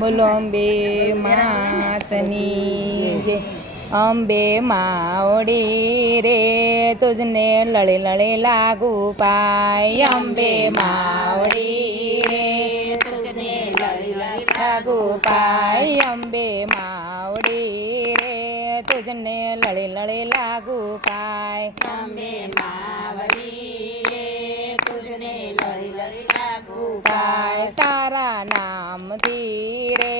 બોલો અંબે માતની જય. અંબે માવડી રે તુજને લળી લળી લાગુ પાય. અંબે માવડી રે તુજને લળી લળી લાગુ પાય. અંબે માવડી રે તુજને લળી લળી લાગુ પાય. અંબે માવડી રે તુજને લળી લળી લાગુ પાય. તારા નામથી રે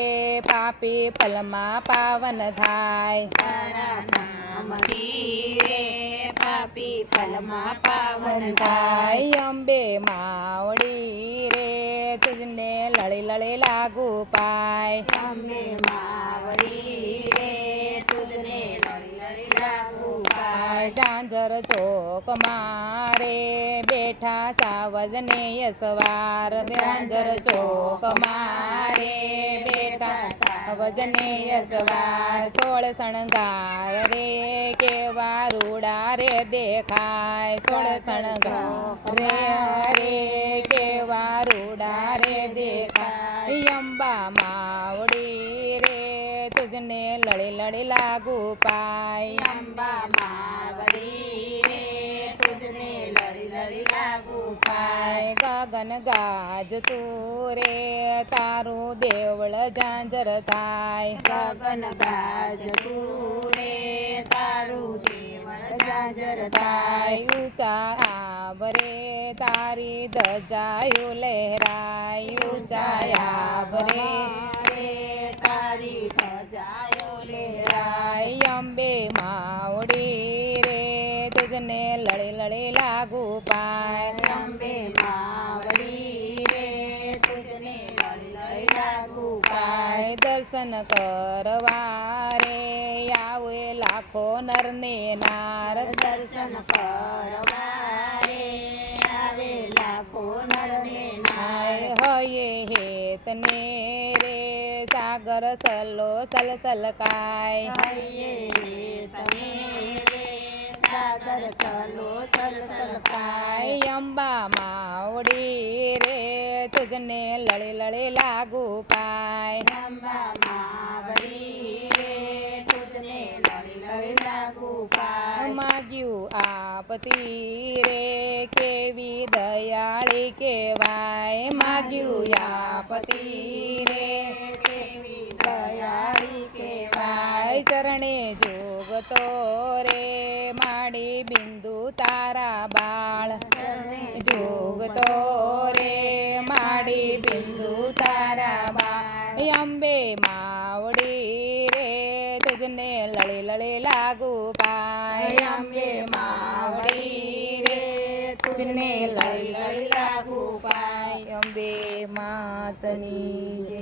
પાપી પલમાં પાવન થાય. તારા નામથી રે પાપી પલમાં પાવન થાય. થાય. અંબે માવડી રે તુજને લળી લળી લાગુ પાય. અંબે માવડી રે તુજને લળી લળી લાગુ પાય. ઝાંઝર ચોક મારે બેઠા સાવજને યસવાર. ઝાંઝર ચોક મારે બેઠા સાવજને યસવાર. 16 શણગાર રે કેવા રૂડા રે દેખાય. 16 શણગાર રે કેવા રૂડા રે દેખાય. અંબા માવડી રે તુજને લળી લળી લાગુ પાય. અંબા માવડી રે તુજને લળી લળી લાગુ પાય. ગગન ગાજતું રે તારું દેવળ ઝાંઝર થાય. ગગન ગાજતું રે તારું દેવળ ઝાંઝર થાય. ઊંચા આભરે તારી ધજાયું લહેરાય. ઊંચા આભરે તારી ધજાયો લહેરાય. અંબે માવડી રે તુજને લળી લળી લાગુ પાય. અંબે માવડી રે તુજને લળી લળી લાગુ પાય. દર્શન કરવા રે આવે લાખો નર ને નાર. દર્શન કરવા રે આવે લાખો નર ને નાર. હયે હેતને રે સાગર સલો સલસલકાય. હૈયે તમે રે સાગર સલો સલસલકાય. અંબા માવડી રે તુજને લળી લળી લાગુ પાય. અંબા માવડી રે તુજને લળી લળી લાગુ પાય. માગ્યું આપતી રે કેવી દયાળી કેવાય. માગ્યું આપતી રે કેવી દયાળી ભાઈ કહેવાય. ચરણે જોગતો રે માડી બિંદુ તારા બાળ. જોગતો રે માડી બિંદુ તારા બાળ. અંબે માવડી રે તુજને લળી લળી લાગુ પાય. અંબે માવડી રે તુજને લળી લળી લાગુ પાય. અંબે માતની જય.